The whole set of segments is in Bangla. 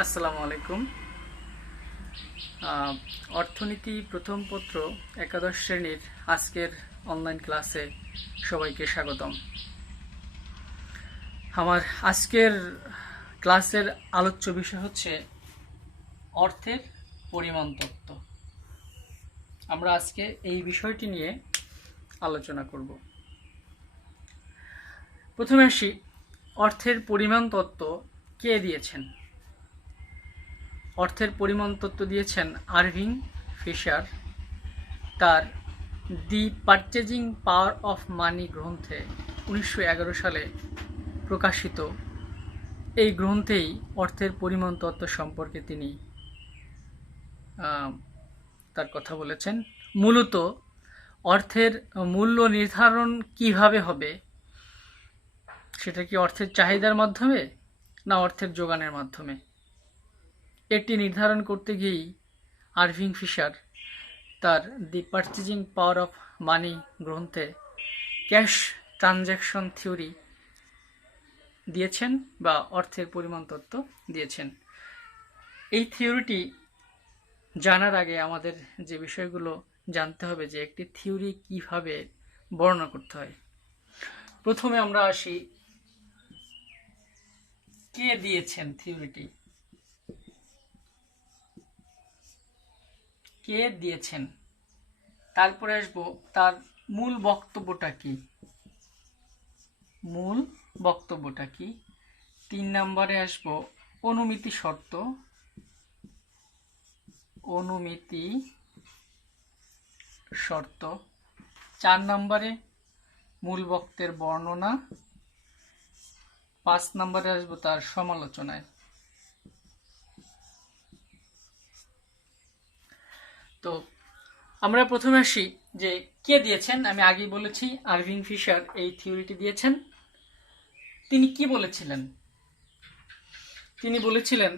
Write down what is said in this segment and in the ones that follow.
আসসালামু আলাইকুম। অর্থনীতি প্রথম পত্র একাদশ শ্রেণীর আজকের অনলাইন ক্লাসে সবাইকে স্বাগতম। আমার আজকের ক্লাসের আলোচ্য বিষয় হচ্ছে অর্থের পরিমাণ তত্ত্ব। আমরা আজকে এই বিষয়টি নিয়ে আলোচনা করব। প্রথমে আসি, অর্থের পরিমাণ তত্ত্ব কে দিয়েছেন? অর্থের পরিমাণ তত্ত্ব দিয়েছেন আরভিং ফিশার তার দি পারচেজিং পাওয়ার অফ মানি গ্রন্থে 1911 সালে প্রকাশিত। এই গ্রন্থেই অর্থের পরিমাণ তত্ত্ব সম্পর্কে তিনি তার কথা বলেছেন। মূলত অর্থের মূল্য নির্ধারণ কিভাবে হবে, সেটা কি অর্থের চাহিদার মাধ্যমে না অর্থের যোগানের মাধ্যমে, এটি নির্ধারণ করতে গিয়েই আরভিং ফিশার তার দি পারচেজিং পাওয়ার অফ মানি গ্রন্থে ক্যাশ ট্রানজ্যাকশন থিওরি দিয়েছেন বা অর্থের পরিমাণ তত্ত্ব দিয়েছেন। এই থিওরিটি জানার আগে আমাদের যে বিষয়গুলো জানতে হবে যে একটি থিওরি কিভাবে বর্ণনা করতে হয়। প্রথমে আমরা আসি, কে দিয়েছেন থিওরিটি, কে দিয়েছেন, তারপরে আসবো তার মূল বক্তব্যটা কি, মূল বক্তব্যটা কি। 3 নম্বরে আসবো অনুমিতি শর্ত, অনুমিতি শর্ত। 4 নম্বরে মূল বক্তের বর্ণনা। 5 নম্বরে আসবো তার সমালোচনায়। তো আমরা প্রথমে আসি যে কে দিয়েছেন। আমি আগেই বলেছি আরভিং ফিশার এই থিওরিটি দিয়েছেন। তিনি কি বলেছিলেন? তিনি বলেছিলেন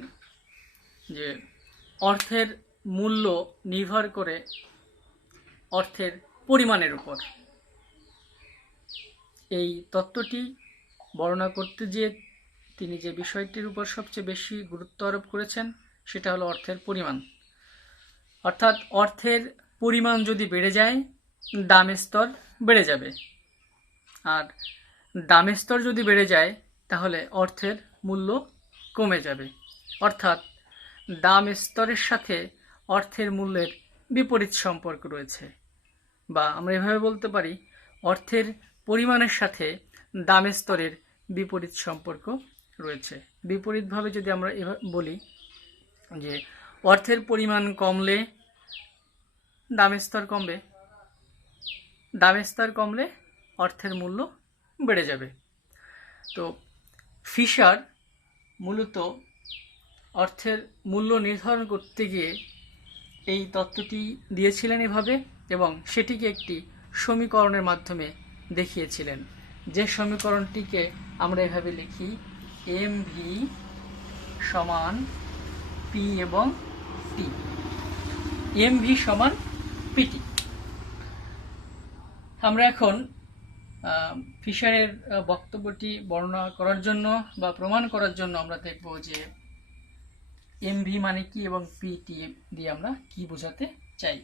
যে অর্থের মূল্য নির্ভর করে অর্থের পরিমাণের উপর। এই তত্ত্বটি বর্ণনা করতে গিয়ে তিনি যে বিষয়টির উপর সবচেয়ে বেশি গুরুত্ব আরোপ করেছেন সেটা হলো অর্থের পরিমাণ। অর্থাৎ অর্থের পরিমাণ যদি বেড়ে যায়, দামের স্তর বেড়ে যাবে, আর দামের স্তর যদি বেড়ে যায় তাহলে অর্থের মূল্য কমে যাবে। অর্থাৎ দাম স্তরের সাথে অর্থের মূল্যের বিপরীত সম্পর্ক রয়েছে, বা আমরা এভাবে বলতে পারি অর্থের পরিমাণের সাথে দাম স্তরের বিপরীত সম্পর্ক রয়েছে। বিপরীতভাবে যদি আমরা বলি যে অর্থের পরিমাণ কমলে দামের স্তর কমবে, দামের স্তর কমলে অর্থের মূল্য বেড়ে যাবে। তো ফিশার মূলত অর্থের মূল্য নির্ধারণ করতে গিয়ে এই তত্ত্বটি দিয়েছিলেন এভাবে, এবং সেটিকে একটি সমীকরণের মাধ্যমে দেখিয়েছিলেন, যে সমীকরণটিকে আমরা এভাবে লিখি, এম ভি সমান পি এবং টি, এম ভি সমান পিটি। আমরা এখন ফিশারের বক্তব্যটি বর্ণনা করার জন্য বা প্রমাণ করার জন্য আমরা দেখব যে এমভি মানে কি এবং পিটি দিয়ে আমরা কি বোঝাতে চাই।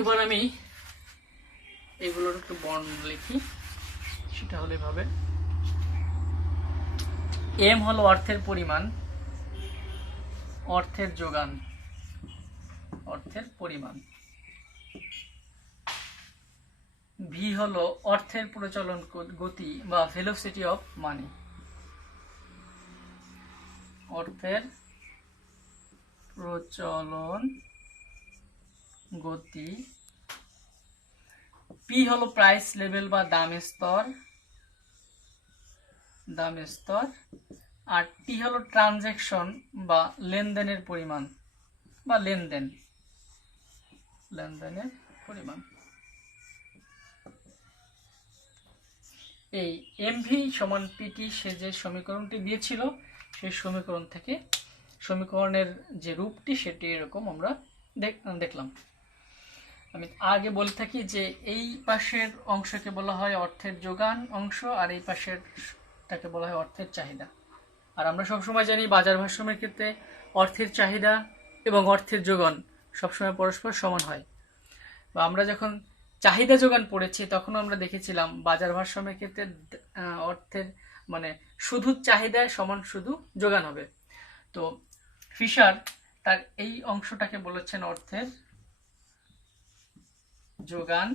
এবার আমি এগুলোর একটু বর্ণনা লিখি। সেটা হলো এভাবে, এম হলো অর্থের পরিমাণ, অর্থের যোগান, অর্থের পরিমাণ। ভি হলো অর্থের প্রচলন গতি বা ভেলোসিটি অফ মানি, অর্থের প্রচলন গতি। পি হলো প্রাইস লেভেল বা দাম স্তর, দাম স্তর। আর টি হলো ট্রানজ্যাকশন বা লেনদেনের পরিমাণ বা লেনদেন, লেনদেনের পরিমাণ। এই এমভি সমান পিটি সে যে সমীকরণটি দিয়েছিল সেই সমীকরণ থেকে সমীকরণের যে রূপটি সেটি এরকম আমরা দেখলাম। আমি আগে বলে থাকি যে এই পাশের অংশকে বলা হয় অর্থের যোগান অংশ, আর এই পাশের তাকে বলা হয় অর্থের চাহিদা। আর আমরা সবসময় জানি বাজার ভারসাম্যের ক্ষেত্রে অর্থের চাহিদা এবং অর্থের যোগান সবসময় পরস্পর সমান হয়। বা আমরা যখন চাহিদা যোগান পড়েছি তখন আমরা দেখেছিলাম বাজার ভারসাম্যের ক্ষেত্রে অর্থের মানে শুধু চাহিদা সমান শুধু যোগান হবে। তো ফিশার তার এই অংশটাকে বলেছেন অর্থের যোগান,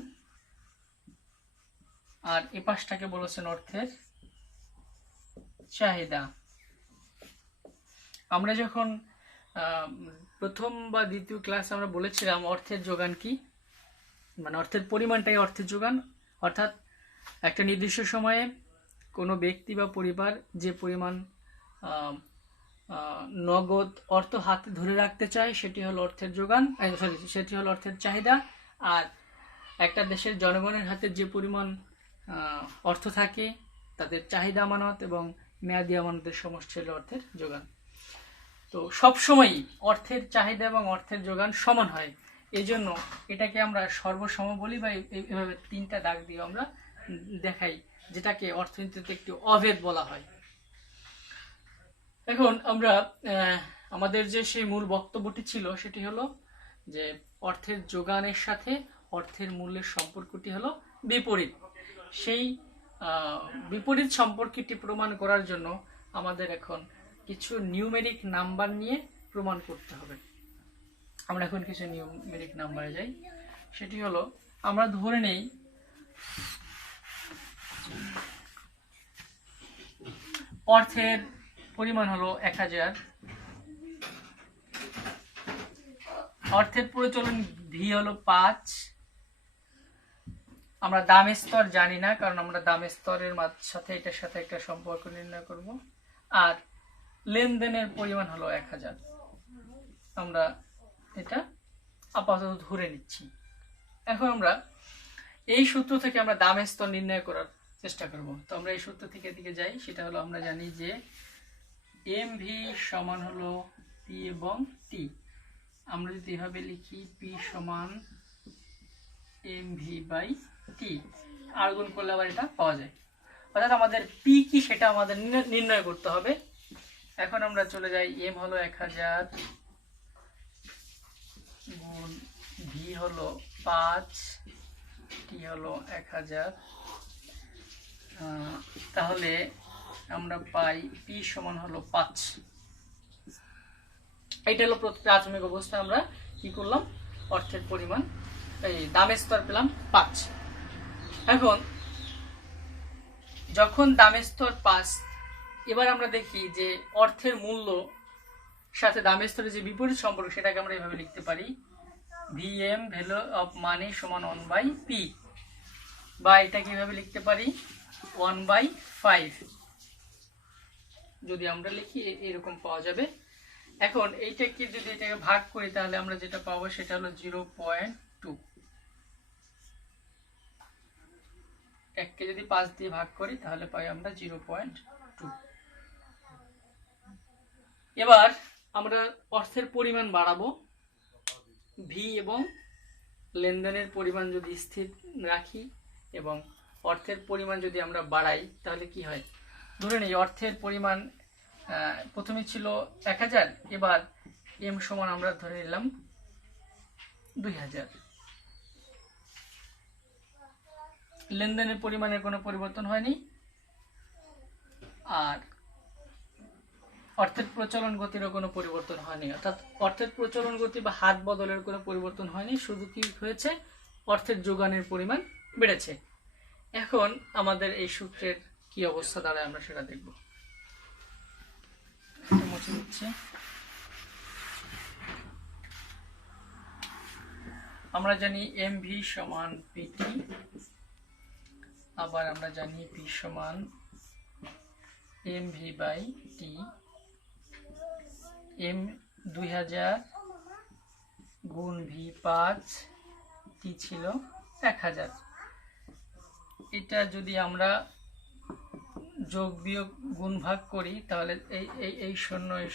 আর এ পাশটাকে বলেছেন অর্থের চাহিদা। আমরা যখন প্রথম বা দ্বিতীয় ক্লাস আমরা বলেছিলাম অর্থের যোগান কি, মানে অর্থের পরিমাণটাই অর্থের যোগান, অর্থাৎ একটা নির্দিষ্ট সময়ে কোনো ব্যক্তি বা পরিবার যে পরিমাণ নগদ অর্থ হাতে ধরে রাখতে চায় সেটি হলো অর্থের যোগান, সেটি হলো অর্থের চাহিদা। আর একটা দেশের জনগণের হাতে যে পরিমাণ অর্থ থাকে তাদের চাহিদা আমানত এবং মেয়াদি আমানতের সমষ্টি হলো অর্থের যোগান। তো সবসময়ই অর্থের চাহিদা এবং অর্থের যোগান সমান হয়, এই জন্য এটাকে আমরা সর্বসম বলি বা এভাবে তিনটা দাগ দিয়ে আমরা দেখাই, যেটাকে অর্থনীতিতে একটি অভেদ বলা হয়। এখন আমরা আমাদের যে সেই মূল বক্তব্যটি ছিল সেটি হলো যে অর্থের যোগানের সাথে অর্থের মূল্যের সম্পর্কটি হলো বিপরীত। সেই বিপরীত সম্পর্কটি প্রমাণ করার জন্য আমাদের এখন কিছু নিউমেরিক নাম্বার নিয়ে প্রমাণ করতে হবে। আমরা এখন কিছু নিউমেরিক নাম্বারে যাই। সেটি হলো, আমরা ধরে নেই অর্থের পরিমাণ হলো 1000, অর্থের প্রচলন ভি হলো 5। আমরা দামের স্তর জানি না, কারণ আমরা দামের স্তরের সাথে এটার সাথে একটা সম্পর্ক নির্ণয় করব। আর লেনদেনের পরিমাণ হলো 1000, আমরা এটা আপাতত ধরে নিচ্ছি। এখন আমরা এই সূত্র থেকে আমরা দামের স্তর নির্ণয় করার চেষ্টা করব। তো আমরা এই সূত্র থেকে দিকে যাই, সেটা হলো আমরা জানি যে এম ভি সমান হলো পি এবং টি। আমরা যদি এভাবে লিখি পি সমান এম ভি বাই টি, আর গুণ করলে আবার এটা পাওয়া যায়। অর্থাৎ আমাদের পি কি সেটা আমাদের নির্ণয় করতে হবে। এখন আমরা চলে যাই, এম হলো 1000 গুণ ভি হলো 5, টি হলো 1000, তাহলে আমরা পাই পি সমান হলো 5। এইটা হলো প্রাথমিক অবস্থা। আমরা কি করলাম, অর্থের পরিমাণ এই দামের স্তর পেলাম 5। এখন যখন দামের স্তর 5, এবার আমরা দেখি যে অর্থের মূল্য সাথে দামের স্তরের যে বিপরীত সম্পর্ক সেটাকে আমরা এভাবে লিখতে পারি, ভিএম ভ্যালু অফ মানি সমান 1/পি, বা এটা কিভাবে লিখতে পারি 1/5। যদি আমরা লিখি এরকম পাওয়া যাবে। এখন এইটাকে যদি এটাকে ভাগ করি তাহলে আমরা যেটা পাবো সেটা হলো 0.2। এককে যদি 5 দিয়ে ভাগ করি তাহলে পাই আমরা 0.2। এবার আমরা অর্থের পরিমাণ বাড়াবো, ভি এবং লেনদেনের পরিমাণ যদি স্থির রাখি এবং অর্থের পরিমাণ যদি আমরা বাড়াই তাহলে কি হয়। ধরে নিই অর্থের পরিমাণ প্রথমে ছিল 1000, এবার এম সমান আমরা ধরে নিলাম 2000। লেনদেনের পরিমাণের কোনো পরিবর্তন হয়নি, আর অর্থের প্রচলন গতিরও কোনো পরিবর্তন হয়নি। অর্থাৎ অর্থের প্রচলন গতি বা হাত বদলের কোনো পরিবর্তন হয়নি, শুধু কি হয়েছে, অর্থের যোগানের পরিমাণ বেড়েছে। এখন আমাদের এই সূত্রের কি অবস্থা দাঁড়ায় আমরা সেটা দেখব। মুছে দিচ্ছি। আমরা জানি এম ভি সমান পিটি, আবার আমরা জানি পি সমান M V by T. M 2000 গুণ ভি 5, টি ছিল 1000। এটা যদি আমরা যোগ বিয়োগ গুণ ভাগ করি তাহলে এই শূন্য এই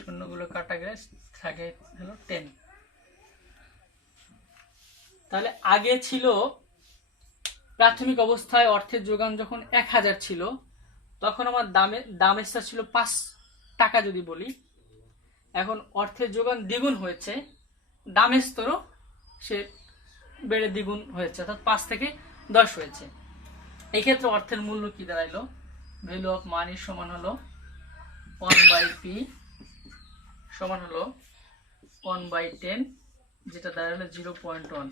শূন্যগুলো কাটা গেলে থাকে হলো 10। তাহলে আগে ছিল প্রাথমিক অবস্থায় অর্থের যোগান যখন 1000 ছিল তখন আমার দামের স্তর ছিল টাকা যদি বলি, এখন অর্থের যোগান দ্বিগুণ হয়েছে, দামের স্তরও সে বেড়ে দ্বিগুণ হয়েছে, অর্থাৎ 5 থেকে 10 হয়েছে। এই ক্ষেত্রে অর্থের মূল্য কি দাঁড়াইলো? ভ্যালু অফ মানি সমান হলো 1/p সমান হলো 1/10, যেটা দাঁড়ালো 0.1।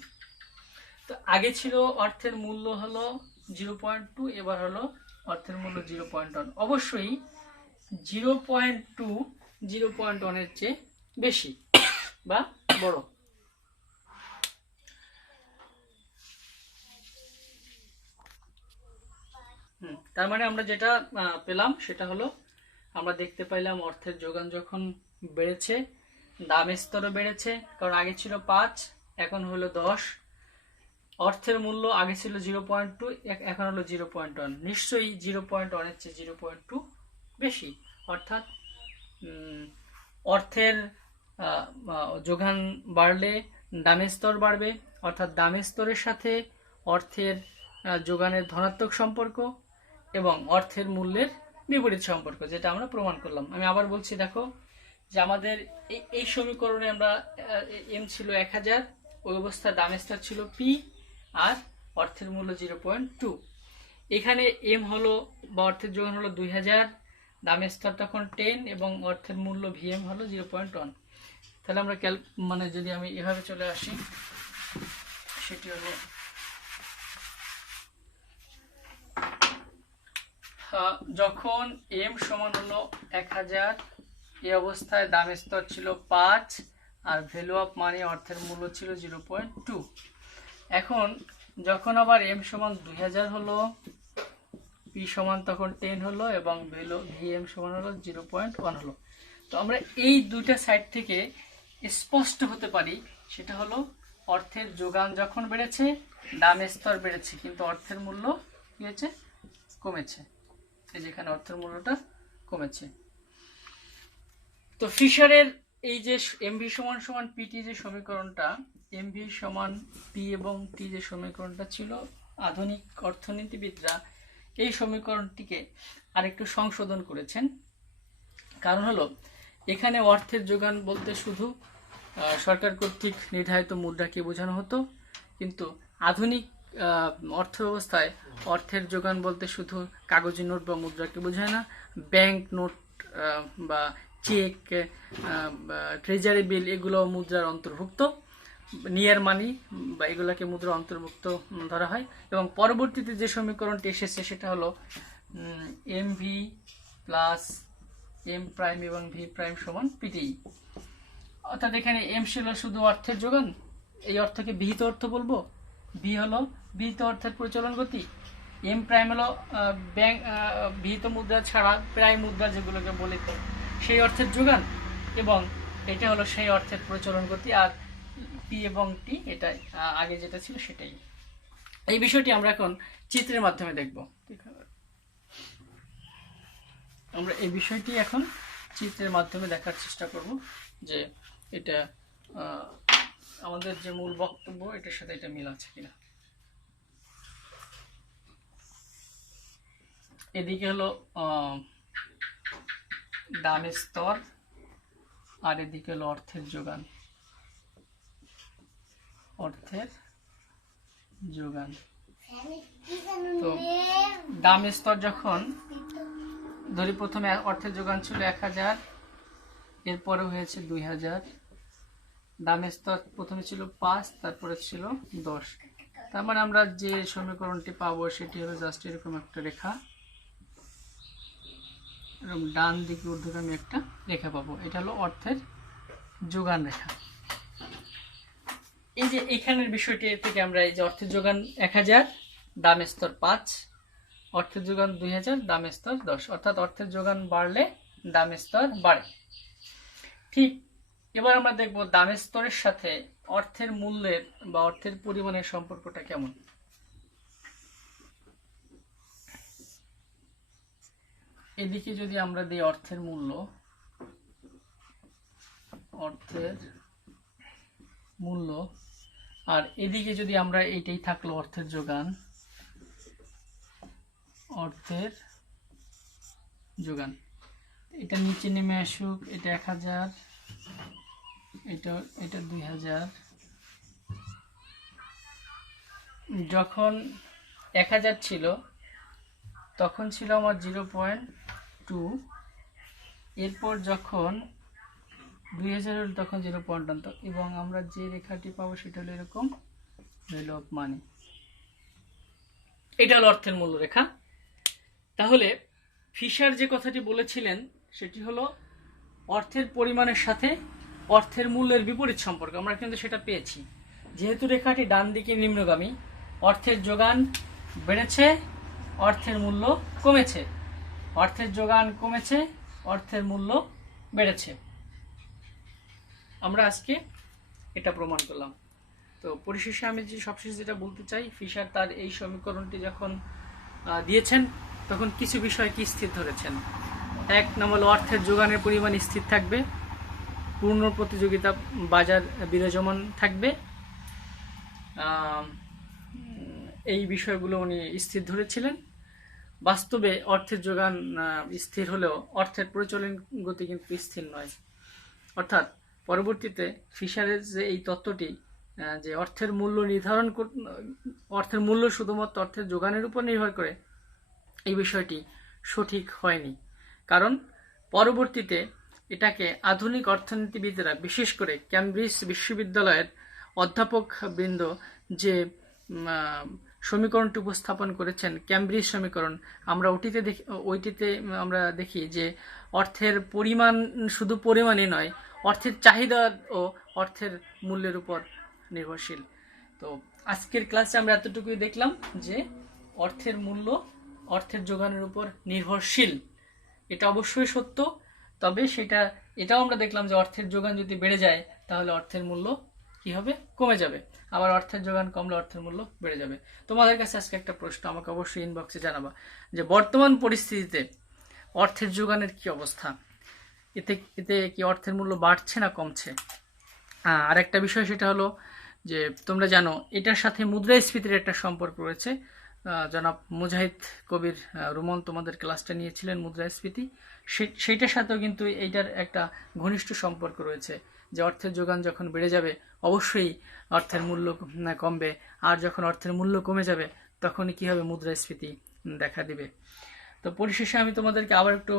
তো আগে ছিল অর্থের মূল্য হলো 0.2, এবার হলো অর্থের মূল্য 0.1। অবশ্যই 0.2 0.1 চেয়ে বেশি বা বড়। তার মানে আমরা যেটা পেলাম সেটা হলো, আমরা দেখতে পাইলাম অর্থের যোগান যখন বেড়েছে, দামের স্তরও বেড়েছে, কারণ আগে ছিল 5, এখন হলো 10। অর্থের মূল্য আগে ছিল 0.2, এখন হলো 0.1। নিশ্চয়ই 0.1 চেয়ে 0.2 বেশি, অর্থাৎ অর্থের যোগান বাড়লে দামের স্তর বাড়বে, অর্থাৎ দামের স্তরের সাথে অর্থের যোগানের ধনাত্মক সম্পর্ক এবং অর্থের মূল্যের বিপরীত সম্পর্ক, যেটা আমরা প্রমাণ করলাম। আমি আবার বলছি, দেখো যে আমাদের এই সমীকরণে আমরা এম ছিল 1000, ওই অবস্থায় দামের স্তর ছিল পি আর অর্থের মূল্য 0.2। এখানে এম হলো বা অর্থের যোগান হলো 2000, দামের স্তর তখন 10 এবং অর্থের মূল্য ভিএম হলো 0.1। তাহলে আমরা মানে যদি আমি এভাবে চলে আসি, সেটি হলো যখন এম সমান হলো 1000, এই অবস্থায় দামের স্তর ছিল 5 আর ভ্যালু অফ মানি অর্থের মূল্য ছিল 0.2। এখন যখন আবার এম সমান 2000 হলো, পি সমান তখন 10 হলো এবং ভ্যালু ভিএম সমান হলো 0.1 হলো। তো আমরা এই দুইটা সাইড থেকে স্পষ্ট হতে পারি, সেটা হলো অর্থের যোগান যখন বেড়েছে, দামের স্তর বেড়েছে, কিন্তু অর্থের মূল্য কি হয়েছে? কমেছে। এই যেখানে অর্থের মূল্যটা কমেছে। তো ফিশারের এই যে এমভি সমান সমান পিটি যে সমীকরণটা, এমভি সমান পি এবং টি যে সমীকরণটা ছিল, আধুনিক অর্থনীতিবিদরা এই সমীকরণটিকে আরেকটু সংশোধন করেছেন। কারণ হলো, এখানে অর্থের যোগান বলতে শুধু সরকার কর্তৃক নির্ধারিত মুদ্রাকে বোঝানো হতো, কিন্তু আধুনিক অর্থ ব্যবস্থায় অর্থের যোগান বলতে শুধু কাগজি নোট বা মুদ্রাকে বোঝায় না, ব্যাংক নোট বা চেক, ট্রেজারি বিল, এগুলো মুদ্রার অন্তর্ভুক্ত, নিয়ার মানি বা এগুলোকে মুদ্রার অন্তর্ভুক্ত ধরা হয়। এবং পরবর্তীতে যে সমীকরণটি এসেছে সেটা হলো M V plus M prime এবং ভি প্রাইম সমান পিটি। অর্থাৎ এখানে এম ছিল শুধু অর্থের যোগান, এই অর্থকে বিহিত অর্থ বলবো, বি হলো বিহিত অর্থের পরিচালন গতি, এম প্রাইম হলো ব্যাংক বিহিত মুদ্রা ছাড়া প্রায় মুদ্রা যেগুলোকে বলে সেই অর্থের যোগান, এবং এটা হলো সেই অর্থের প্রচলন গতি, আর পি এবং টি এটা আগে যেটা ছিল সেটাই। এই বিষয়টি আমরা এখন চিত্রের মাধ্যমে দেখব। আমরা এই বিষয়টি এখন চিত্রের মাধ্যমে দেখার চেষ্টা করব যে এটা আমাদের যে মূল বক্তব্য এটার সাথে এটা মিল আছে কিনা। এদিকে হলো দামের স্তর আর এদিকে হলো অর্থের যোগান। অর্থের যোগান, তো দামের স্তর যখন ধরি, প্রথমে অর্থের যোগান ছিল 1000, এরপরে হয়েছে 2000, দামের স্তর প্রথমে ছিল 5, তারপরে ছিল 10। তার মানে আমরা যে সমীকরণটি পাবো সেটি হলো জাস্ট এরকম একটা রেখা, এরকম ডান দিকে ঊর্ধ্বগামী একটা রেখা পাবো, এটা হলো অর্থের যোগান রেখা। এই যে এখানের বিষয়টি থেকে আমরা এই যে অর্থের যোগান 1000, দামের স্তর 5, অর্থের যোগান 2000, দামের স্তর 10, অর্থাৎ অর্থের যোগান বাড়লে দামের স্তর বাড়ে। ঠিক এবার আমরা দেখব দামের স্তরের সাথে অর্থের মূল্যের বা অর্থের পরিমাণের সম্পর্কটা কেমন। এদিকে যদি আমরা দিই অর্থের মূল্য, আর এদিকে যদি আমরা এইটাই থাকলো অর্থের যোগান, এটা নিচে নেমে আসুক, এটা 1000, এটা 2000। যখন 1000 ছিল তখন ছিল আমার 0.2, এরপর যখন 2000 হল তখন 0.1, এবং আমরা যে রেখাটি পাবো সেটা হলো এরকম ভ্যালু অফ মানি। এটা হলো অর্থের মূল্য রেখা। তাহলে ফিশার যে কথাটি বলেছিলেন সেটি হলো অর্থের পরিমাণের সাথে অর্থের মূল্যের বিপরীত সম্পর্ক। আমরা কিন্তু সেটা পেয়েছি, যেহেতু রেখাটি ডান দিকে নিম্নগামী, অর্থের যোগান বেড়েছে, অর্থের মূল্য কমেছে, অর্থের যোগান কমেছে, অর্থের মূল্য বেড়েছে। আমরা আজকে এটা প্রমাণ করলাম। তো পরিশেষে আমি সবশেষে যেটা বলতে চাই, ফিশার তার এই সমীকরণটি যখন দিয়েছেন তখন কিছু বিষয় কি স্থির ধরেছেন। এক নম্বর, অর্থের যোগানের পরিমাণ স্থির থাকবে, পূর্ণ প্রতিযোগিতা বাজার বিরাজমান থাকবে, এই বিষয়গুলো উনি স্থির ধরেছিলেন। বাস্তবে অর্থের যোগান স্থির হলেও অর্থের প্রচলন গতি কিন্তু স্থির নয়। অর্থাৎ পরবর্তীতে ফিশারের যে এই তত্ত্বটি যে অর্থের মূল্য নির্ধারণ, অর্থের মূল্য শুধুমাত্র অর্থের যোগানের উপর নির্ভর করে, এই বিষয়টি সঠিক হয়নি। কারণ পরবর্তীতে এটাকে আধুনিক অর্থনীতিবিদরা, বিশেষ করে ক্যামব্রিজ বিশ্ববিদ্যালয়ের অধ্যাপক বৃন্দ যে সমীকরণটি উপস্থাপন করেছেন, ক্যামব্রিজ সমীকরণ, আমরা ওইটিতে আমরা দেখি যে অর্থের পরিমাণ শুধু পরিমাণই নয়, অর্থের চাহিদা ও অর্থের মূল্যের উপর নির্ভরশীল। তো আজকের ক্লাসে আমরা এতটুকুই দেখলাম যে অর্থের মূল্য অর্থের যোগানের উপর নির্ভরশীল, এটা অবশ্যই সত্য। তবে এটাও আমরা দেখলাম যে অর্থের যোগান যদি বেড়ে যায় তাহলে অর্থের মূল্য কি হবে, কমে যাবে। আবার অর্থের যোগান কমলে অর্থের মূল্য বেড়ে যাবে। তোমাদের কাছে আজকে একটা প্রশ্ন, আমাকে অবশ্যই ইনবক্সে জানাবা যে বর্তমান পরিস্থিতিতে অর্থের যোগানের কি অবস্থা, এতে কি অর্থের মূল্য বাড়ছে না কমছে। আর একটা বিষয় সেটা হলো যে তোমরা জানো এটার সাথে মুদ্রাস্ফীতির একটা সম্পর্ক রয়েছে। জনাব মুজাহিদ কবির রুমন তোমাদের ক্লাসটা নিয়েছিলেন মুদ্রাস্ফীতি, সেইটার সাথেও কিন্তু এইটার একটা ঘনিষ্ঠ সম্পর্ক রয়েছে, যে অর্থের যোগান যখন বেড়ে যাবে অবশ্যই অর্থের মূল্য কমবে, আর যখন অর্থের মূল্য কমে যাবে তখনই কি হবে, মুদ্রাস্ফীতি দেখা দিবে। তো পরিশেষে আমি তোমাদেরকে আবার একটু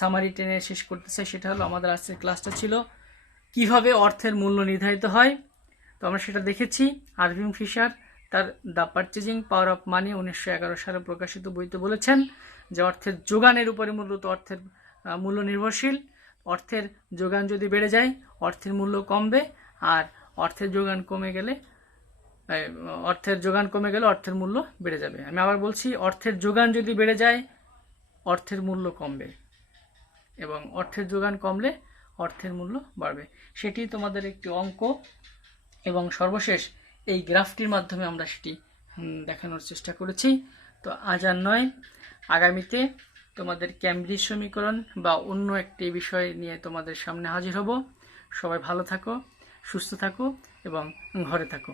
সামারি টেনে শেষ করতে চাই। সেটা হলো আমাদের আজকের ক্লাসটা ছিল কিভাবে অর্থের মূল্য নির্ধারিত হয়। তো আমরা সেটা দেখেছি। আরভিং ফিশার তার the purchasing power of money 1911 সালে প্রকাশিত বইতে বলেছেন যে অর্থের যোগানের উপরে মূলত অর্থের মূল্য নির্ভরশীল। অর্থের যোগান যদি বেড়ে যায় অর্থের মূল্য কমবে, আর অর্থের যোগান কমে গেলে অর্থের মূল্য বেড়ে যাবে। আমি আবার বলছি, অর্থের যোগান যদি বেড়ে যায় অর্থের মূল্য কমবে, এবং অর্থের যোগান কমলে অর্থের মূল্য বাড়বে। সেটি তোমাদের একটি অঙ্ক, এবং সর্বশেষ এই গ্রাফটির মাধ্যমে আমরা সেটি দেখানোর চেষ্টা করেছি। তো আজ আর নয়, আগামীতে তোমাদের ক্যামব্রিজ সমীকরণ বা অন্য একটি বিষয় নিয়ে তোমাদের সামনে হাজির হব। সবাই ভালো থাকো, সুস্থ থাকো এবং ঘরে থাকো।